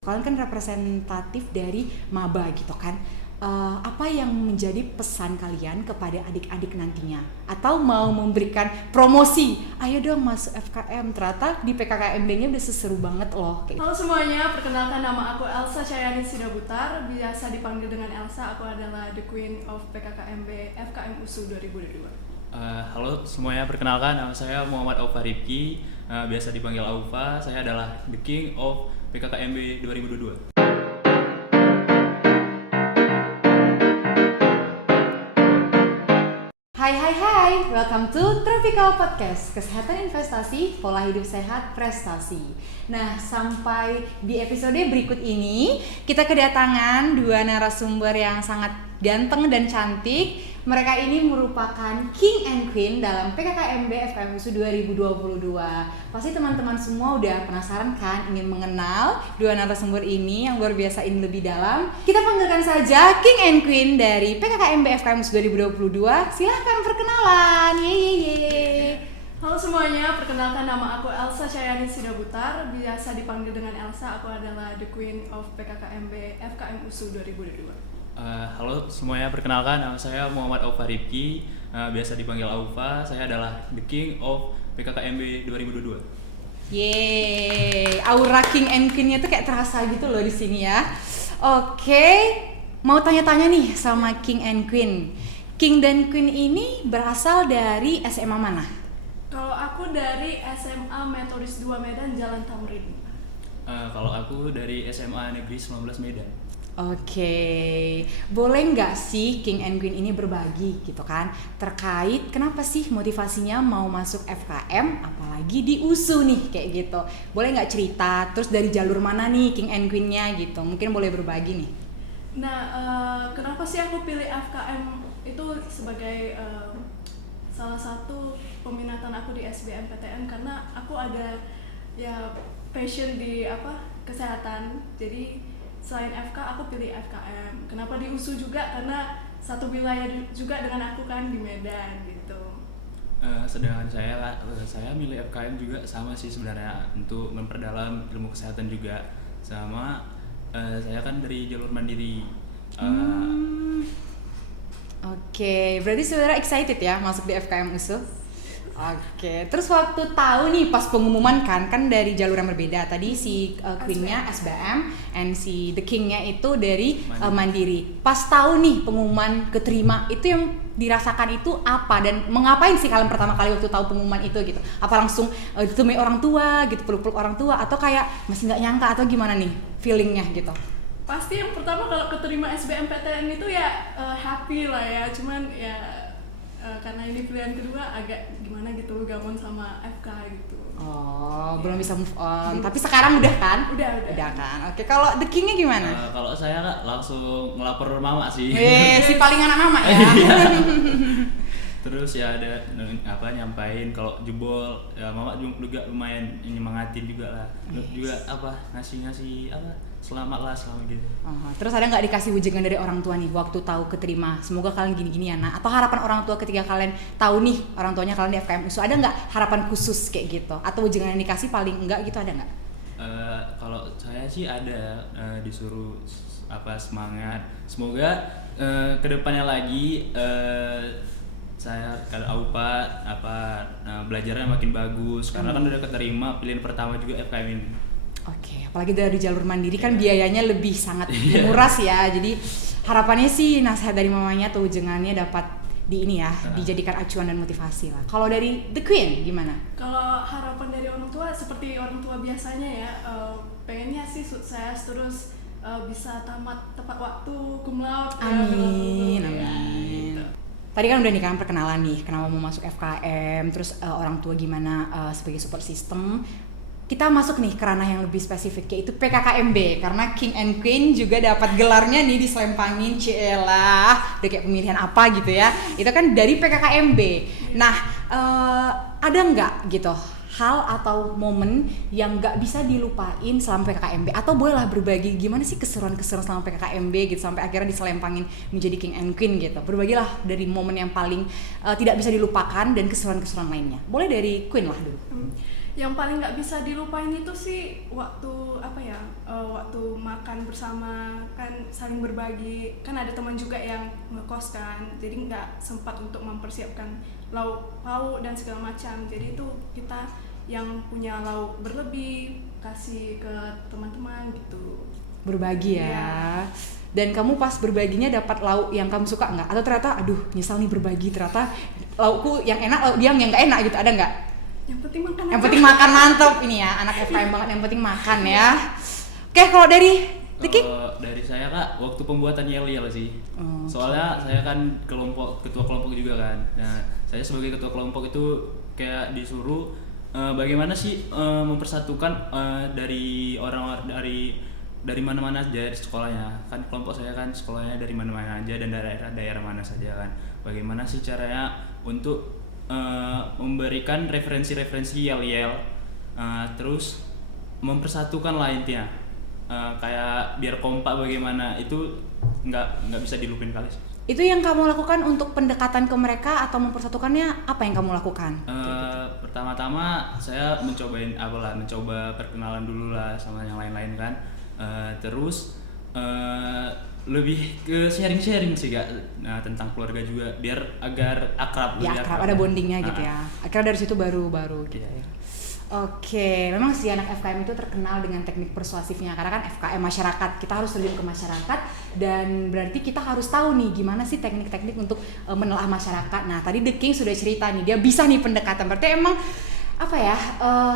Kalian kan representatif dari maba gitu kan. Apa yang menjadi pesan kalian kepada adik-adik nantinya? Atau mau memberikan promosi? Ayo dong masuk FKM, ternyata di PKKMB-nya udah seseru banget loh. Halo semuanya, perkenalkan nama aku Elsa Cahyani Sidabutar. Biasa dipanggil dengan Elsa, aku adalah the Queen of PKKMB FKM USU 2022. Halo semuanya, perkenalkan nama saya Muhammad Aufa Rifki, biasa dipanggil Aufa. Saya adalah the King of PKKMB 2022. Hai, welcome to Tropical Podcast, kesehatan investasi, pola hidup sehat, prestasi. Nah, sampai di episode berikut ini, kita kedatangan dua narasumber yang sangat ganteng dan cantik. Mereka ini merupakan King and Queen dalam PKKMB FKM USU 2022. Pasti teman-teman semua udah penasaran kan, ingin mengenal dua narasumber ini yang luar biasa ini lebih dalam. Kita panggilkan saja King and Queen dari PKKMB FKM USU 2022. Silahkan perkenalan. Yeay. Halo semuanya, perkenalkan nama aku Elsa Cahyani Sidabutar. Biasa dipanggil dengan Elsa, aku adalah the Queen of PKKMB FKM USU 2022. Halo semuanya, perkenalkan nama saya Muhammad Aufa Rifki, biasa dipanggil Aufa. Saya adalah the King of PKKMB 2022. Yeay, aura King and Queen-nya tuh kayak terasa gitu loh di sini ya. Oke, mau tanya-tanya nih sama King and Queen. King dan Queen ini berasal dari SMA mana? Kalau aku dari SMA Metodis 2 Medan, Jalan Tamrin. Kalau aku dari SMA Negeri 19 Medan. Oke, boleh nggak sih King and Queen ini berbagi gitu kan terkait kenapa sih motivasinya mau masuk FKM apalagi di USU nih kayak gitu. Boleh nggak cerita terus dari jalur mana nih King and Queen-nya gitu, mungkin boleh berbagi nih. Nah, kenapa sih aku pilih FKM itu sebagai salah satu peminatan aku di SBMPTN, karena aku ada ya passion di kesehatan. Jadi selain FK aku pilih FKM. Kenapa di USU juga? Karena satu wilayah juga dengan aku kan di Medan gitu. Sedangkan saya milih FKM juga sama sih sebenarnya, untuk memperdalam ilmu kesehatan juga. Sama saya kan dari jalur mandiri. Oke, berarti saudara excited ya masuk di FKM USU? Oke, terus waktu tahu nih pas pengumuman kan dari jalur yang berbeda. Tadi si Queen-nya SBM and si The King-nya itu dari Mandiri. Pas tahu nih pengumuman keterima, itu yang dirasakan itu apa dan mengapain sih kalian pertama kali waktu tahu pengumuman itu gitu? Apa langsung ditemui orang tua gitu, peluk-peluk orang tua, atau kayak masih nggak nyangka atau gimana nih feelingnya gitu? Pasti yang pertama kalau keterima SBMPTN itu ya happy lah ya, cuman ya karena ini pilihan kedua agak gimana gitu, gabung sama FK gitu. Oh, belum bisa move on. Tapi sekarang udah kan? Udah Kan. Oke, kalau The King-nya gimana? Kalau saya langsung ngelapor mama sih. Si paling anak mama ya. Terus ya ada nyampain kalau jebol ya, mama juga lumayan nyemangatin juga lah. Juga ngasih selamat lah selama gitu. Terus ada nggak dikasih ujangan dari orang tua nih waktu tahu keterima? Semoga kalian gini-gini ya, Nak. Atau harapan orang tua ketika kalian tahu nih orang tuanya kalian di FKM USU, ada nggak harapan khusus kayak gitu? Atau ujangan yang dikasih paling enggak gitu, ada nggak? Kalau saya sih ada disuruh semangat. Semoga kedepannya lagi saya kalau Aupa belajarnya makin bagus, karena kan udah keterima pilihan pertama juga FKM ini. Oke, apalagi dari jalur mandiri kan biayanya lebih sangat menguras ya. Jadi harapannya sih nasihat dari mamanya atau ujangannya dapat dijadikan acuan dan motivasi lah. Kalau dari The Queen gimana? Kalau harapan dari orang tua seperti orang tua biasanya ya, pengennya sih sukses terus bisa tamat tepat waktu, cum laude. Amin. Gitu. Tadi kan udah nih kan perkenalan nih, kenapa mau masuk FKM, terus orang tua gimana sebagai support system. Kita masuk nih ke ranah yang lebih spesifik, yaitu PKKMB, karena King and Queen juga dapat gelarnya nih diselempangin, cielah, udah kayak pemilihan apa gitu ya, itu kan dari PKKMB. Nah, ada nggak gitu hal atau momen yang nggak bisa dilupain selama PKKMB, atau bolehlah berbagi gimana sih keseruan-keseruan selama PKKMB gitu sampai akhirnya diselempangin menjadi King and Queen gitu. Berbagilah dari momen yang paling tidak bisa dilupakan dan keseruan-keseruan lainnya. Boleh dari Queen lah dulu. Yang paling nggak bisa dilupain itu sih waktu waktu makan bersama, kan saling berbagi. Kan ada teman juga yang ngekos kan, jadi nggak sempat untuk mempersiapkan lauk pauk dan segala macam. Jadi itu kita yang punya lauk berlebih kasih ke teman-teman gitu. Berbagi ya. Iya. Dan kamu pas berbaginya dapat lauk yang kamu suka nggak? Atau ternyata aduh nyesal nih berbagi, ternyata laukku yang enak, lauk dia yang nggak enak gitu, ada nggak? Yang penting makan Yang aja. penting makan, mantap ini ya, anak FKM banget, yang penting makan ya. Oke, kalau dari Tiki? Dari saya Kak, waktu pembuatan yel-yel sih. Oh, Soalnya saya kan ketua kelompok juga kan. Nah, saya sebagai ketua kelompok itu kayak disuruh bagaimana sih mempersatukan dari orang-orang dari mana-mana aja di sekolahnya. Kan kelompok saya kan sekolahnya dari mana-mana aja dan daerah mana saja kan. Bagaimana sih caranya untuk memberikan referensi-referensi yel-yel, terus mempersatukan lah intinya. Kayak biar kompak bagaimana, itu nggak bisa dilupin kali sih. Itu yang kamu lakukan untuk pendekatan ke mereka atau mempersatukannya, apa yang kamu lakukan? Pertama-tama saya mencoba perkenalan dulu lah sama yang lain-lain kan. Terus lebih ke sharing-sharing sih Kak, tentang keluarga juga biar agar akrab. Ya lebih akrab, ada bondingnya gitu ya. Akhirnya dari situ baru gitu Iya. ya. Oke, memang si anak FKM itu terkenal dengan teknik persuasifnya, karena kan FKM masyarakat, kita harus terjun ke masyarakat dan berarti kita harus tahu nih gimana sih teknik-teknik untuk menelaah masyarakat. Nah tadi The King sudah cerita nih, dia bisa nih pendekatan, berarti emang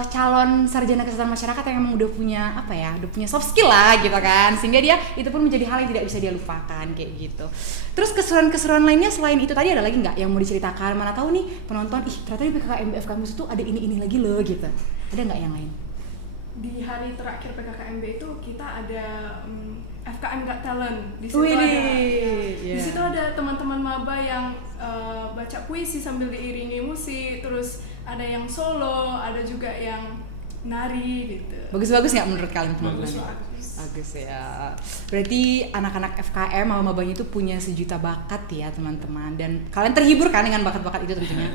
calon sarjana kesehatan masyarakat yang emang udah punya soft skill lah gitu kan, sehingga dia itu pun menjadi hal yang tidak bisa dia lupakan kayak gitu. Terus keseruan-keseruan lainnya selain itu tadi ada lagi nggak yang mau diceritakan? Mana tahu nih penonton, ternyata di PKKMB FKM itu ada ini lagi loh gitu. Ada nggak yang lain? Di hari terakhir PKKMB itu kita ada FKM Got Talent. Di situ Widih, ada iya. di situ ada teman-teman maba yang baca puisi sambil diiringi musik, terus ada yang solo, ada juga yang nari gitu. Bagus-bagus nggak menurut kalian teman-teman? Bagus. Bagus ya. Berarti anak-anak FKM maba-mabanya itu punya sejuta bakat ya teman-teman, dan kalian terhibur kan dengan bakat-bakat itu tentunya?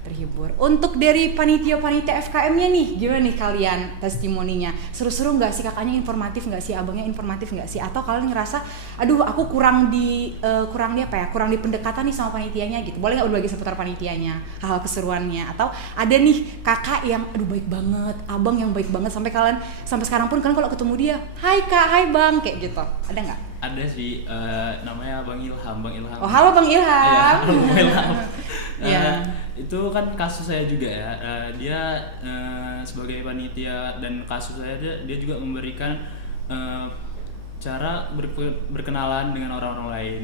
Terhibur. Untuk dari panitia FKM-nya nih, gimana nih kalian testimoninya? Seru-seru nggak sih, kakaknya informatif nggak sih, abangnya informatif nggak sih? Atau kalian ngerasa, aduh aku kurang di pendekatan nih sama panitianya gitu? Boleh nggak berbagi seputar panitianya, hal-hal keseruannya? Atau ada nih kakak yang aduh baik banget, abang yang baik banget, sampai sekarang pun kalian kalau ketemu dia, hai kak, hai bang, kayak gitu, ada nggak? Ada sih, namanya Bang Ilham. Oh halo Bang Ilham. Iya, halo Bang Ilham. Iya. Itu kan kasus saya juga ya. Dia sebagai panitia dan kasus saya, dia juga memberikan cara berkenalan dengan orang-orang lain,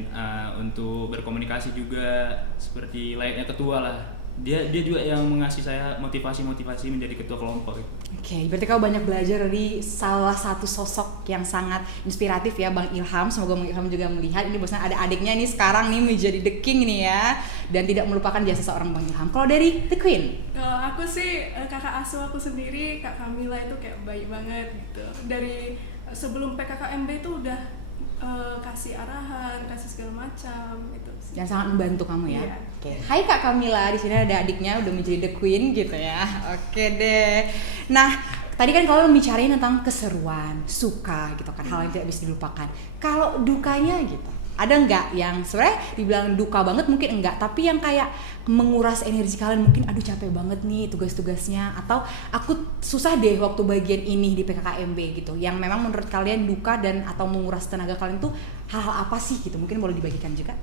untuk berkomunikasi juga seperti layaknya ketua lah. Dia juga yang mengasih saya motivasi menjadi ketua kelompok. Oke, berarti kau banyak belajar dari salah satu sosok yang sangat inspiratif ya, Bang Ilham. Semoga Bang Ilham juga melihat ini, bosnya ada adiknya nih sekarang nih menjadi the king nih ya, dan tidak melupakan jasa seorang Bang Ilham. Kalau dari The Queen? Kalau aku sih kakak asuh aku sendiri, Kak Kamila itu kayak baik banget gitu. Dari sebelum PKKMB itu udah kasih arahan, kasih segala macam itu sih. Yang sangat membantu kamu ya. Iya. Oke. Hai Kak Kamila, di sini ada adiknya udah menjadi the queen gitu ya. Oke deh. Nah, tadi kan kalau bicarain tentang keseruan, suka gitu kan, hal yang tidak bisa dilupakan. Kalau dukanya gitu, ada nggak yang sebenarnya dibilang duka banget mungkin enggak, tapi yang kayak menguras energi kalian, mungkin aduh capek banget nih tugas-tugasnya, atau aku susah deh waktu bagian ini di PKKMB gitu, yang memang menurut kalian duka dan atau menguras tenaga kalian tuh hal-hal apa sih gitu, mungkin boleh dibagikan juga.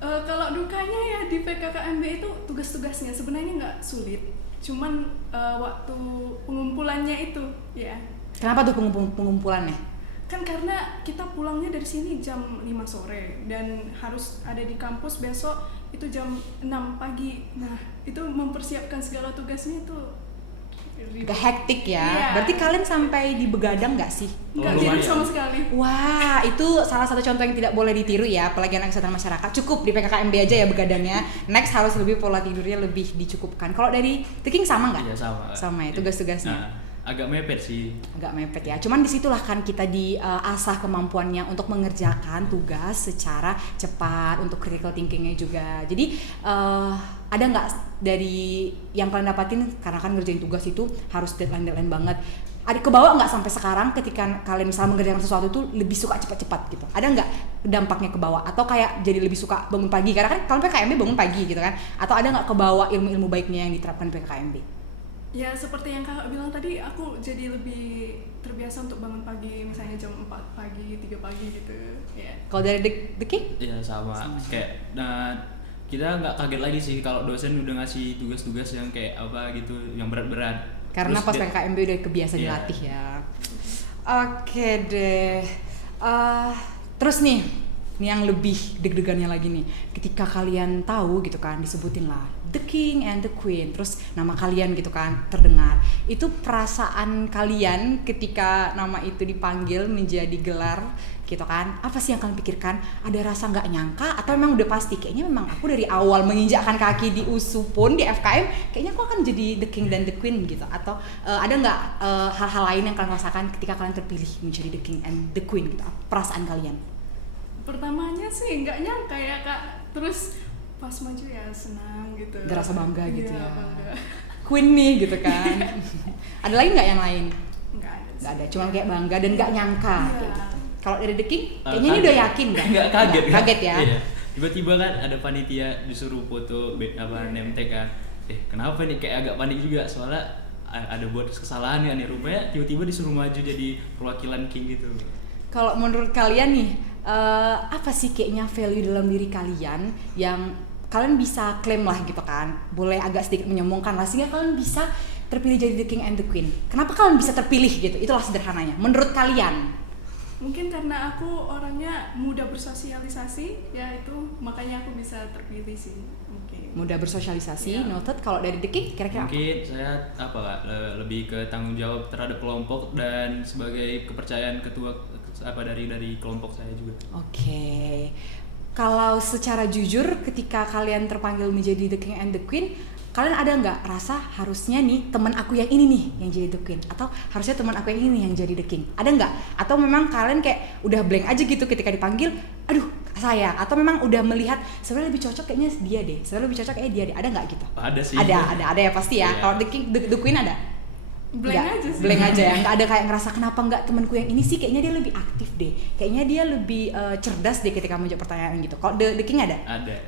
Kalau dukanya ya di PKKMB itu tugas-tugasnya sebenarnya nggak sulit, cuman waktu pengumpulannya itu ya. Kenapa tuh pengumpulannya? Kan karena kita pulangnya dari sini jam 5 sore dan harus ada di kampus besok itu jam 6 pagi. Nah, itu mempersiapkan segala tugasnya itu Agak hektik ya. Iya. Berarti kalian sampai di begadang nggak sih? nggak lumayan. tidur sama sekali. Wah, itu salah satu contoh yang tidak boleh ditiru ya, apalagi anak kesehatan masyarakat. Cukup di PKKMB aja ya begadangnya. Next harus lebih pola tidurnya lebih dicukupkan. Kalau dari The King sama nggak? Iya sama. Sama ya, tugas-tugasnya. Nah, agak mepet sih. Agak mepet ya. Cuman disitulah kan kita diasah kemampuannya untuk mengerjakan tugas secara cepat, untuk critical thinkingnya juga. Jadi ada nggak dari yang kalian dapatin karena kan ngerjain tugas itu harus deadline banget. Ada kebawa nggak sampai sekarang ketika kalian misalnya mengerjakan sesuatu itu lebih suka cepat-cepat gitu? Ada nggak dampaknya ke bawah? Atau kayak jadi lebih suka bangun pagi? Karena kan kalian PKKMB bangun pagi gitu kan? Atau ada nggak ke bawah ilmu-ilmu baiknya yang diterapkan PKKMB? Ya seperti yang kakak bilang tadi, aku jadi lebih terbiasa untuk bangun pagi, misalnya jam 4 pagi, 3 pagi gitu ya. Kalau dari The King? Iya sama. Kayak kita nggak kaget lagi sih kalau dosen udah ngasih tugas-tugas yang kayak apa gitu, yang berat-berat. Karena Terus pas PKKMB udah kebiasa dilatih ya. Oke deh. Terus nih yang lebih deg-degannya lagi nih, ketika kalian tahu gitu kan disebutin lah The King and the Queen, terus nama kalian gitu kan terdengar, itu perasaan kalian ketika nama itu dipanggil menjadi gelar gitu kan, apa sih yang kalian pikirkan? Ada rasa nggak nyangka atau memang udah pasti kayaknya memang aku dari awal menginjakkan kaki di USU pun di FKM kayaknya aku akan jadi The King dan the Queen gitu, atau ada nggak hal-hal lain yang kalian rasakan ketika kalian terpilih menjadi The King and the Queen gitu, perasaan kalian? Pertamanya sih nggak nyangka ya kak, terus pas maju ya senang gitu. Ada rasa bangga gitu ya. Bangga. Queen nih gitu kan. Ada lagi nggak yang lain? Nggak ada. Nggak ada, cuma kayak bangga dan nggak nyangka. Iya. Kayak gitu. Kalau dari The King, kayaknya ini udah yakin nggak? Nggak kaget. Kaget ya. Iya. Tiba-tiba kan ada panitia disuruh foto name tag kan. Kenapa nih kayak agak panik juga soalnya ada buat kesalahan ya nih, rupanya tiba-tiba disuruh maju jadi perwakilan King gitu. Kalau menurut kalian nih, apa sih kayaknya value dalam diri kalian yang kalian bisa klaim lah gitu kan, boleh agak sedikit menyombongkan lah sehingga kalian bisa terpilih jadi The King and the Queen. Kenapa kalian bisa terpilih gitu? Itulah sederhananya menurut kalian. Mungkin karena aku orangnya mudah bersosialisasi, ya itu makanya aku bisa terpilih sih mungkin. Mudah bersosialisasi, Iya. noted. Kalau dari The King kira-kira apa? Mungkin saya lebih ke tanggung jawab terhadap kelompok dan sebagai kepercayaan ketua dari kelompok saya juga. Oke. Kalau secara jujur ketika kalian terpanggil menjadi The King and the Queen, kalian ada nggak rasa harusnya nih teman aku yang ini nih yang jadi The Queen, atau harusnya teman aku yang ini yang jadi The King? Ada nggak? Atau memang kalian kayak udah blank aja gitu ketika dipanggil, aduh saya, atau memang udah melihat sebenarnya lebih cocok kayaknya dia deh, sebenarnya lebih cocok kayaknya dia deh. Ada nggak gitu? Ada sih. Ada ya pasti ya. Iya. Kalau The King, The Queen ada? Blank Nggak, aja sih. blank aja ya, nggak ada kayak ngerasa kenapa nggak temanku yang ini sih, kayaknya dia lebih aktif deh, kayaknya dia lebih cerdas deh ketika menjawab pertanyaan gitu. Kalau The King ada?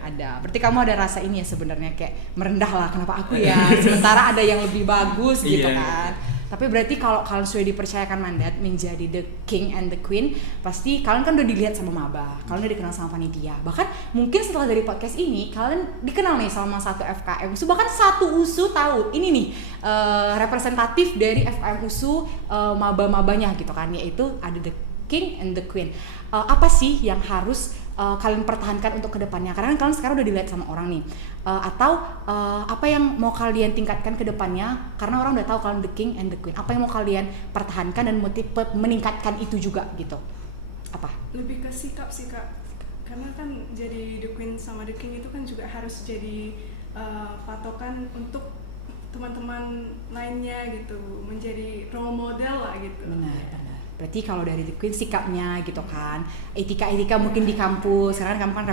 Ada. Berarti kamu ada rasa ini ya sebenarnya, kayak merendah lah, kenapa aku ya, sementara ada yang lebih bagus gitu Iya. kan. Tapi berarti kalau kalian sudah dipercayakan mandat menjadi The King and the Queen, pasti kalian kan udah dilihat sama maba, kalian udah dikenal sama panitia. Bahkan mungkin setelah dari podcast ini, kalian dikenal nih sama satu FKM USU, bahkan satu USU tahu ini nih representatif dari FKM USU, maba-mabanya gitu kan, yaitu ada The King and the Queen. Apa sih yang harus kalian pertahankan untuk kedepannya? Karena kan kalian sekarang udah dilihat sama orang nih. Atau apa yang mau kalian tingkatkan ke depannya, karena orang udah tahu kalian The King and the Queen. Apa yang mau kalian pertahankan dan meningkatkan itu juga gitu? Apa? Lebih ke sikap sih kak, karena kan jadi The Queen sama The King itu kan juga harus jadi patokan untuk teman-teman lainnya gitu, menjadi role model lah gitu. Benar. Berarti kalau dari The Queen sikapnya gitu kan, etika mungkin di kampus, karena kamu kan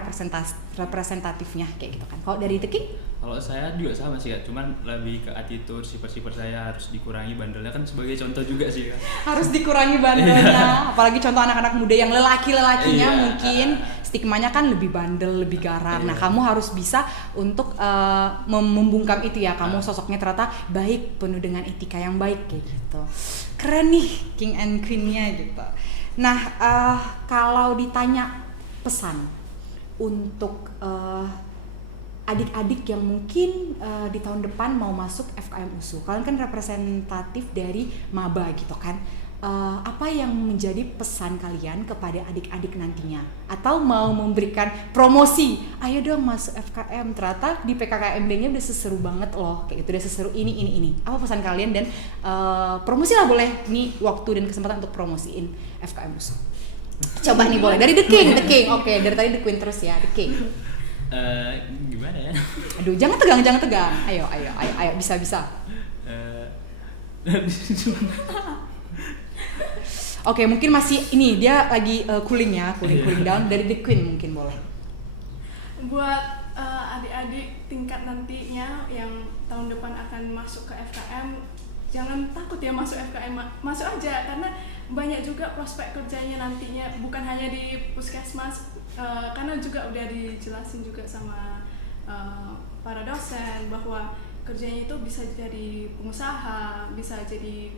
representatifnya kayak gitu kan. Kalau dari The King? Kalau saya juga sama sih Kak, cuman lebih ke attitude, sifat-sifat saya harus dikurangi, bandelnya kan sebagai contoh juga sih Kak. Harus dikurangi bandelnya, apalagi contoh anak-anak muda yang lelaki-lelakinya Iya. mungkin stigmanya kan lebih bandel, lebih garang. Nah, Iya. kamu harus bisa untuk membungkam itu ya. Kamu sosoknya ternyata baik, penuh dengan etika yang baik kayak gitu. Keren nih King and Queen-nya gitu. Nah, kalau ditanya pesan untuk adik-adik yang mungkin di tahun depan mau masuk FKM USU, kalian kan representatif dari maba gitu kan, apa yang menjadi pesan kalian kepada adik-adik nantinya? Atau mau memberikan promosi, ayo dong masuk FKM, ternyata di PKKMB-nya udah seseru banget loh, kayak gitu, udah seseru ini. Apa pesan kalian? Dan promosi lah boleh, nih waktu dan kesempatan untuk promosiin FKM USU. Coba nih boleh, dari The King. Oke, dari tadi The Queen terus ya, The King. Gimana ya? Aduh, jangan tegang. Ayo, bisa. Oke, mungkin masih ini dia lagi cooling down dari The Queen mungkin boleh. Buat adik-adik tingkat nantinya yang tahun depan akan masuk ke FKM, jangan takut ya masuk FKM, masuk aja karena banyak juga prospek kerjanya nantinya, bukan hanya di puskesmas, karena juga udah dijelasin juga sama para dosen bahwa kerjanya itu bisa jadi pengusaha, bisa jadi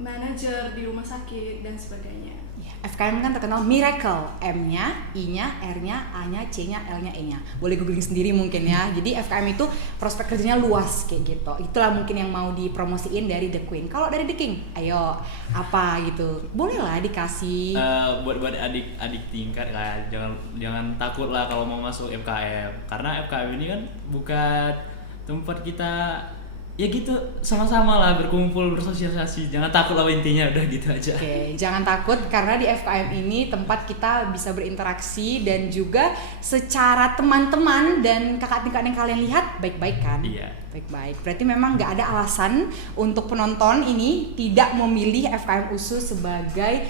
manajer di rumah sakit dan sebagainya. Ya, FKM kan terkenal miracle, M-nya, I-nya, R-nya, A-nya, C-nya, L-nya, E-nya. Boleh googling sendiri mungkin ya. Jadi FKM itu prospek kerjanya luas kayak gitu. Itulah mungkin yang mau dipromosiin dari The Queen. Kalau dari The King, ayo apa gitu. Boleh lah dikasih. Buat adik-adik tingkat lah, jangan takut lah kalau mau masuk FKM. Karena FKM ini kan bukan tempat kita ya gitu, sama-sama lah berkumpul, bersosialisasi. Jangan takut lah intinya, udah gitu aja. Oke, jangan takut karena di FKM ini tempat kita bisa berinteraksi dan juga secara teman-teman dan kakak tingkat yang kalian lihat baik-baik kan? Iya. Baik-baik. Berarti memang nggak ada alasan untuk penonton ini tidak memilih FKM USU sebagai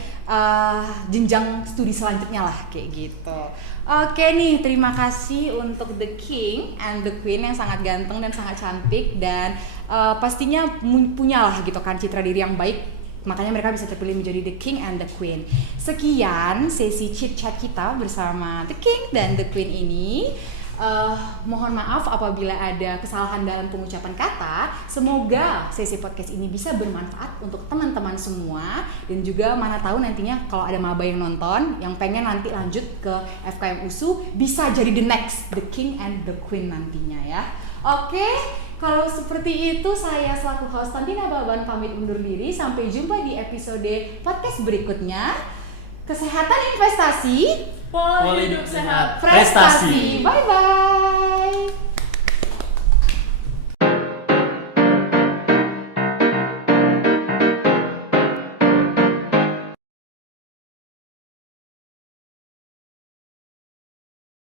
jenjang studi selanjutnya lah kayak gitu. Oke nih, terima kasih untuk The King and The Queen yang sangat ganteng dan sangat cantik dan pastinya punya lah gitu kan citra diri yang baik, makanya mereka bisa terpilih menjadi The King and The Queen. Sekian sesi chit chat kita bersama The King dan The Queen ini. Mohon maaf apabila ada kesalahan dalam pengucapan kata. Semoga sesi podcast ini bisa bermanfaat untuk teman-teman semua dan juga mana tahu nantinya kalau ada maba yang nonton yang pengen nanti lanjut ke FKM USU bisa jadi the next The King and The Queen nantinya ya. Oke, kalau seperti itu saya selaku host Tantina Baban pamit undur diri. Sampai jumpa di episode podcast berikutnya. Kesehatan investasi, Pola hidup sehat prestasi. Bye bye.